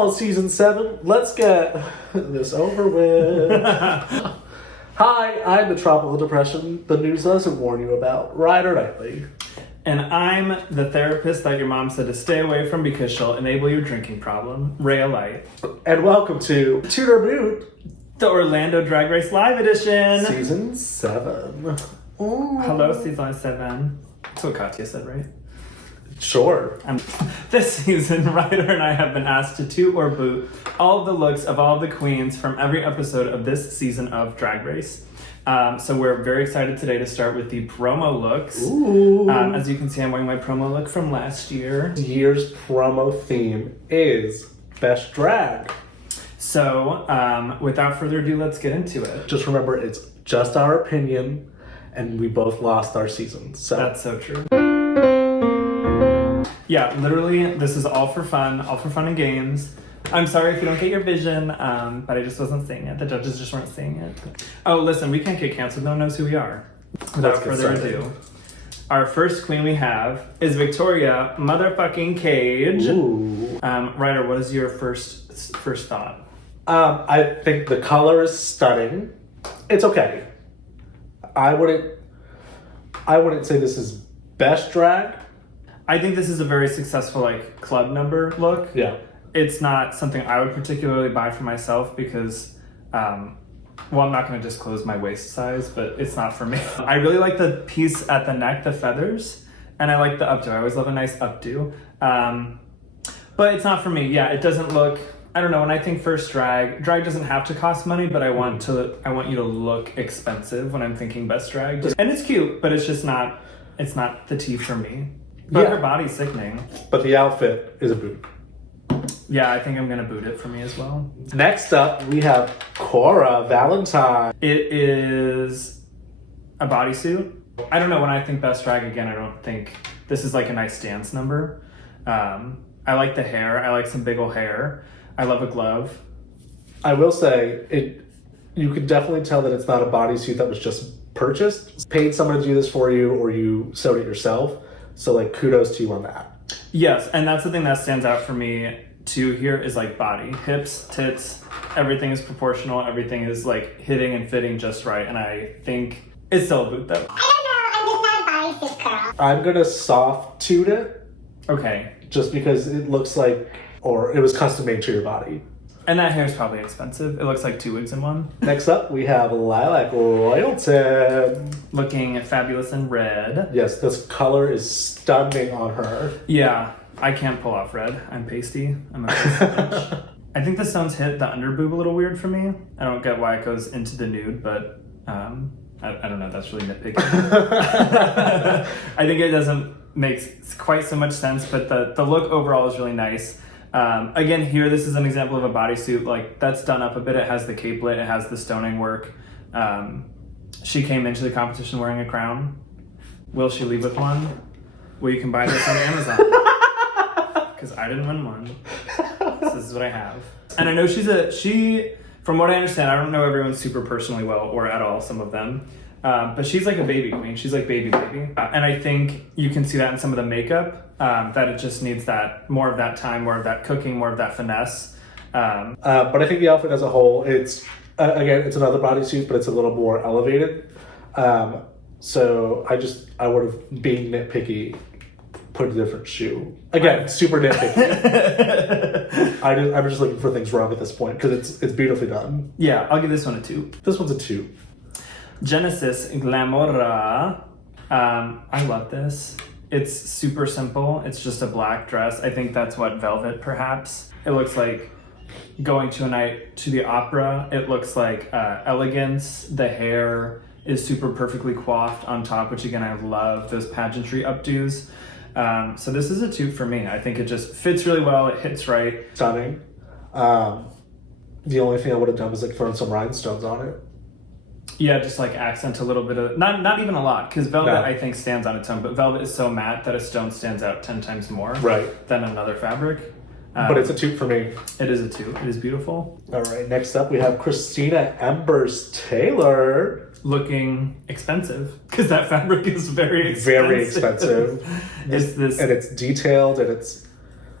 on, season 7. Let's get this over with. Hi, I'm the tropical depression the news doesn't warn you about, Ryder Knightley. And I'm the therapist that your mom said to stay away from because she'll enable your drinking problem, Rhea Light. And welcome to TOOT or Boot, the Orlando Drag Race Live Edition. Season 7. Ooh. Hello, Season 7. That's what Katya said, right? Sure. This season, Ryder and I have been asked to toot or boot all of the looks of all of the queens from every episode of this season of Drag Race. So we're very excited today to start with the promo looks. Ooh. As you can see, I'm wearing my promo look from last year. This year's promo theme is Best Drag. So without further ado, let's get into it. Just remember, it's just our opinion, and we both lost our seasons. So that's so true. Yeah, literally, this is all for fun and games. I'm sorry if you don't get your vision, but I just wasn't seeing it. The judges just weren't seeing it. Oh, listen, we can't get canceled. No one knows who we are. Without further ado, our first queen we have is Victoria motherfucking Cage. Ooh. Ryder, what is your first thought? I think the color is stunning. It's okay. I wouldn't say this is best drag. I think this is a very successful club number look. Yeah. It's not something I would particularly buy for myself because, I'm not going to disclose my waist size, but it's not for me. I really like the piece at the neck, the feathers, and I like the updo. I always love a nice updo. But it's not for me. Yeah, it doesn't look, I don't know, when I think first drag doesn't have to cost money, but I want you to look expensive when I'm thinking best drag. And it's cute, but it's just not, it's not the tea for me. But her body's sickening. But the outfit is a boot. Yeah, I think I'm gonna boot it for me as well. Next up, we have Cora Valentine. It is a bodysuit. I don't know, when I think best drag, again, I don't think this is like a nice dance number. I like the hair. I like some big ol' hair. I love a glove. I will say, you can definitely tell that it's not a bodysuit that was just purchased. Paid someone to do this for you, or you sewed it yourself. So kudos to you on that. Yes, and that's the thing that stands out for me too here is body. Hips, tits, everything is proportional, everything is hitting and fitting just right, and I think it's still a boot though. I don't know, I'm just not a bodysuit girl. I'm gonna soft toot it. Okay. Just because it looks or it was custom made to your body. And that hair is probably expensive. It looks like 2 wigs in one. Next up, we have Lilac Royalton. Looking fabulous in red. Yes, this color is stunning on her. Yeah, I can't pull off red. I'm pasty. I'm a pasty bitch. I think the stones hit the under boob a little weird for me. I don't get why it goes into the nude, but I don't know. That's really nitpicky. I think it doesn't make quite so much sense, but the look overall is really nice. Again, here, this is an example of a bodysuit, that's done up a bit. It has the capelet, it has the stoning work. She came into the competition wearing a crown. Will she leave with one? Well, you can buy this on Amazon. Because I didn't win one. So this is what I have. And I know she, from what I understand, I don't know everyone super personally well, or at all, some of them. But she's like a baby queen. She's like baby. And I think you can see that in some of the makeup, that it just needs more of that time, more of that cooking, more of that finesse. But I think the outfit as a whole, it's, again, it's another bodysuit, but it's a little more elevated. So I would have, being nitpicky, put a different shoe. Again, super nitpicky. I'm just looking for things wrong at this point, because it's beautifully done. Yeah, I'll give this one a 2. This one's a 2. Genesis Glamora. I love this. It's super simple. It's just a black dress. I think that's what velvet, perhaps. It looks like going to a night to the opera. It looks like elegance. The hair is super perfectly coiffed on top, which again, I love those pageantry updos. So this is a 2 for me. I think it just fits really well. It hits right. Stunning. The only thing I would have done was thrown some rhinestones on it. Yeah, just accent a little bit of, not even a lot, because velvet I think stands on its own, but velvet is so matte that a stone stands out 10 times more than another fabric. But it's a 2 for me. It is a 2. It is beautiful. All right, next up we have Christina Embers Taylor. Looking expensive, because that fabric is very expensive. Very expensive. It's this, and it's detailed, and it's...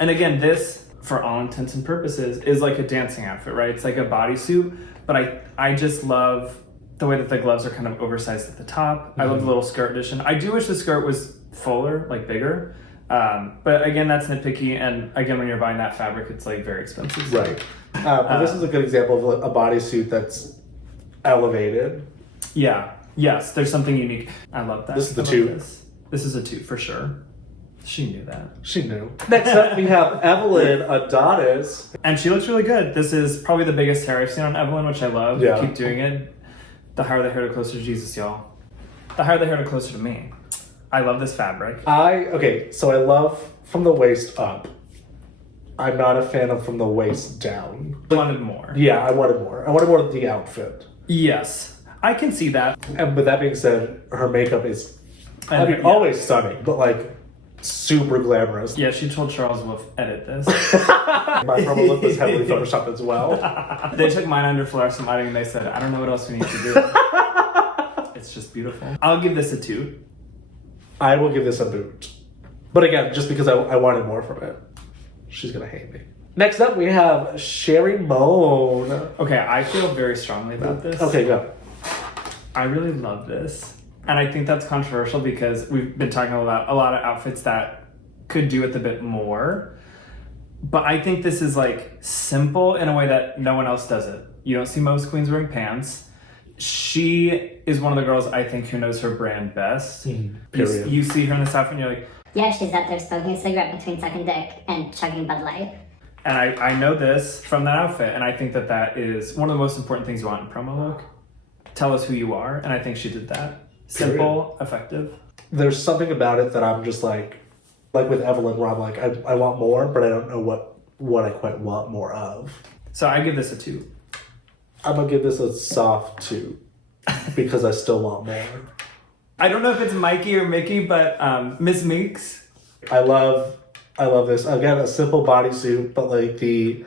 And again, this for all intents and purposes, is like a dancing outfit, right? It's like a bodysuit, but I just love the way that the gloves are kind of oversized at the top. I love the little skirt addition. I do wish the skirt was fuller, like bigger. But again, that's nitpicky. And again, when you're buying that fabric, it's like very expensive. Right. But this is a good example of a bodysuit that's elevated. Yeah. Yes, there's something unique. I love that. This is the I love TOOT. This is a TOOT for sure. She knew that. She knew. Next up, we have Evelyn Adonis. And she looks really good. This is probably the biggest hair I've seen on Evelyn, which I love. Yeah. Keep doing it. The higher the hair, the closer to Jesus, y'all. The higher the hair, the closer to me. I love this fabric. So I love from the waist up. I'm not a fan of from the waist down. I wanted more. Yeah, I wanted more. I wanted more of the outfit. Yes, I can see that. And with that being said, her makeup is, Yeah. always stunning, but like super glamorous. Yeah, she told Charles Wolf, edit this. My promo look was heavily photoshopped as well. They took mine under fluorescent lighting and they said, I don't know what else we need to do. It's just beautiful. I'll give this a 2. I will give this a boot. But again, just because I wanted more from it. She's gonna hate me. Next up, we have Sherry Moan. Okay, I feel very strongly about this. Okay, go. I really love this. And I think that's controversial because we've been talking about a lot of outfits that could do with a bit more. But I think this is like simple in a way that no one else does it. You don't see most queens wearing pants. She is one of the girls I think who knows her brand best. Period. You see her in this outfit and you're like, Yeah, she's out there smoking a cigarette between sucking dick and chugging Bud Light. and I know this from that outfit, and I think that that is one of the most important things you want in promo look. Tell us who you are, and I think she did that. Simple, effective. There's something about it that I'm just like with Evelyn, where I'm like, I want more, but I don't know what I quite want more of. So I give this a 2. I'm gonna give this a soft 2 because I still want more. I don't know if it's Mikey or Mickey, but Miss Meeks. I love this. Again, a simple bodysuit, but like the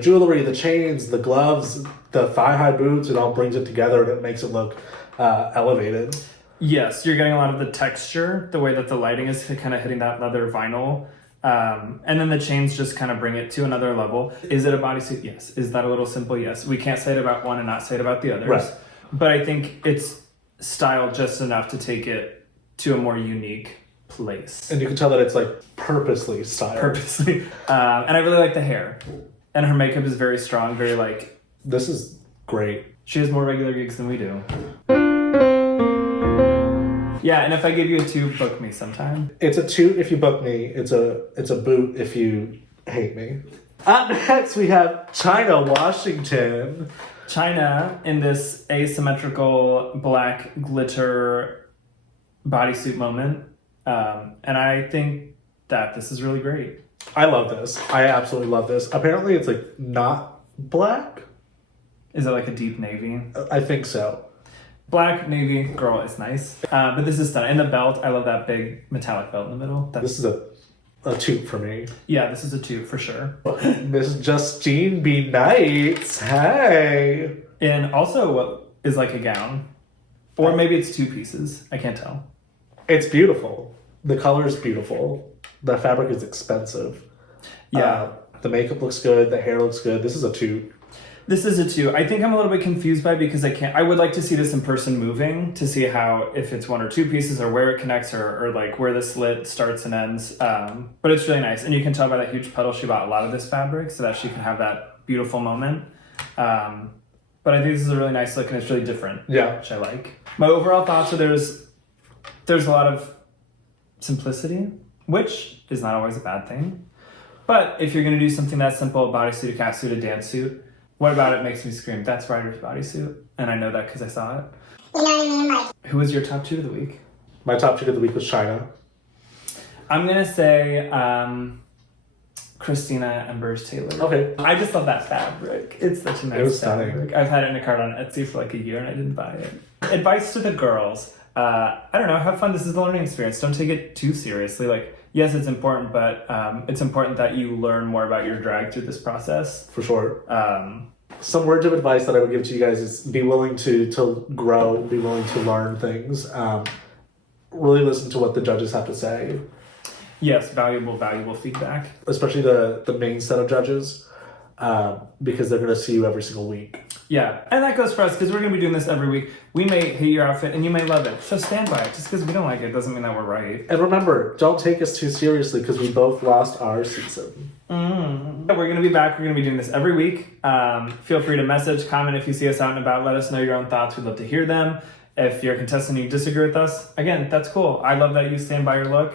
jewelry, the chains, the gloves, the thigh-high boots, it all brings it together and it makes it look elevated. Yes, you're getting a lot of the texture, the way that the lighting is kind of hitting that leather vinyl. And then the chains just kind of bring it to another level. Is it a bodysuit? Yes. Is that a little simple? Yes. We can't say it about one and not say it about the others. Right. But I think it's styled just enough to take it to a more unique place. And you can tell that it's like purposely styled. Purposely. And I really like the hair. And her makeup is very strong, very like... This is great. She has more regular gigs than we do. Yeah, and if I give you a 2, book me sometime. It's a 2 if you book me. It's a boot if you hate me. Up next, we have China Washington. China in this asymmetrical black glitter bodysuit moment. And I think that this is really great. I love this. I absolutely love this. Apparently, it's like not black. Is it like a deep navy? I think so. Black, navy, girl, it's nice. But this is stunning. And the belt, I love that big metallic belt in the middle. This is a 2 for me. Yeah, this is a 2 for sure. Miss Justine B. Knights. Hey. And also what is like a gown. Or maybe it's 2 pieces. I can't tell. It's beautiful. The color is beautiful. The fabric is expensive. Yeah. The makeup looks good. The hair looks good. This is a 2. This is a 2. I think I'm a little bit confused by it because I would like to see this in person moving to see how, if it's 1 or 2 pieces or where it connects or like where the slit starts and ends. But it's really nice. And you can tell by that huge puddle she bought a lot of this fabric so that she can have that beautiful moment. But I think this is a really nice look and it's really different. Yeah. Which I like. My overall thoughts are there's a lot of simplicity, which is not always a bad thing. But if you're going to do something that simple, a bodysuit, a catsuit, a dance suit, what about it makes me scream? That's Ryder's bodysuit. And I know that because I saw it. You know what I mean? Like, Who was your top 2 of the week? My top 2 of the week was China. I'm going to say Christina Embers Taylor. Okay. I just love that fabric. It's such a nice It was stunning. fabric. I've had it in a cart on Etsy for like a year and I didn't buy it. Advice to the girls. I don't know, have fun. This is a learning experience. Don't take it too seriously. Like, yes, it's important, but it's important that you learn more about your drag through this process. For sure. Some words of advice that I would give to you guys is be willing to grow, be willing to learn things. Really listen to what the judges have to say. Yes, valuable feedback. especially the main set of judges, because they're going to see you every single week. Yeah, and that goes for us because we're going to be doing this every week. We may hate your outfit and you may love it. So stand by it. Just because we don't like it doesn't mean that we're right. And remember, don't take us too seriously because we both lost our season. We're going to be back. We're going to be doing this every week. Feel free to message, comment if you see us out and about. Let us know your own thoughts. We'd love to hear them. If you're a contestant and you disagree with us, again, that's cool. I love that you stand by your look.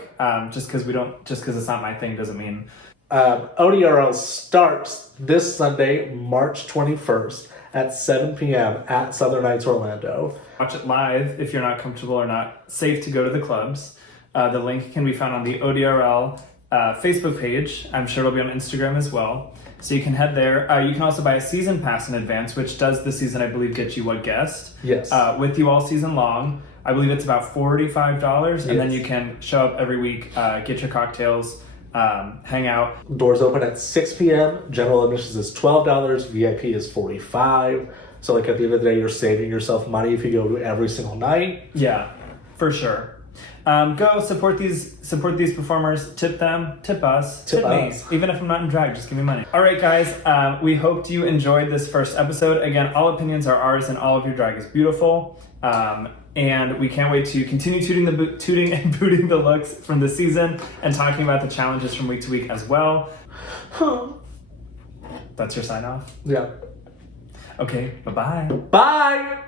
Just because it's not my thing doesn't mean. ODRL starts this Sunday, March 21st at 7 p.m. at Southern Nights Orlando. Watch it live if you're not comfortable or not safe to go to the clubs. The link can be found on the ODRL Facebook page. I'm sure it'll be on Instagram as well. So you can head there. You can also buy a season pass in advance, which does the season, I believe, get you what guest? Yes. With you all season long. I believe it's about $45, and then you can show up every week, get your cocktails, hang out. Doors open at 6 p.m. General admissions is $12. VIP is $45. So like at the end of the day, you're saving yourself money if you go to every single night. Yeah, for sure. Go support these performers. Tip them. Tip us. Tip me. Even if I'm not in drag, just give me money. All right, guys. We hoped you enjoyed this first episode. Again, all opinions are ours, and all of your drag is beautiful. And we can't wait to continue tooting and booting the looks from the season and talking about the challenges from week to week as well. That's your sign off? Yeah. Okay, bye-bye. Bye!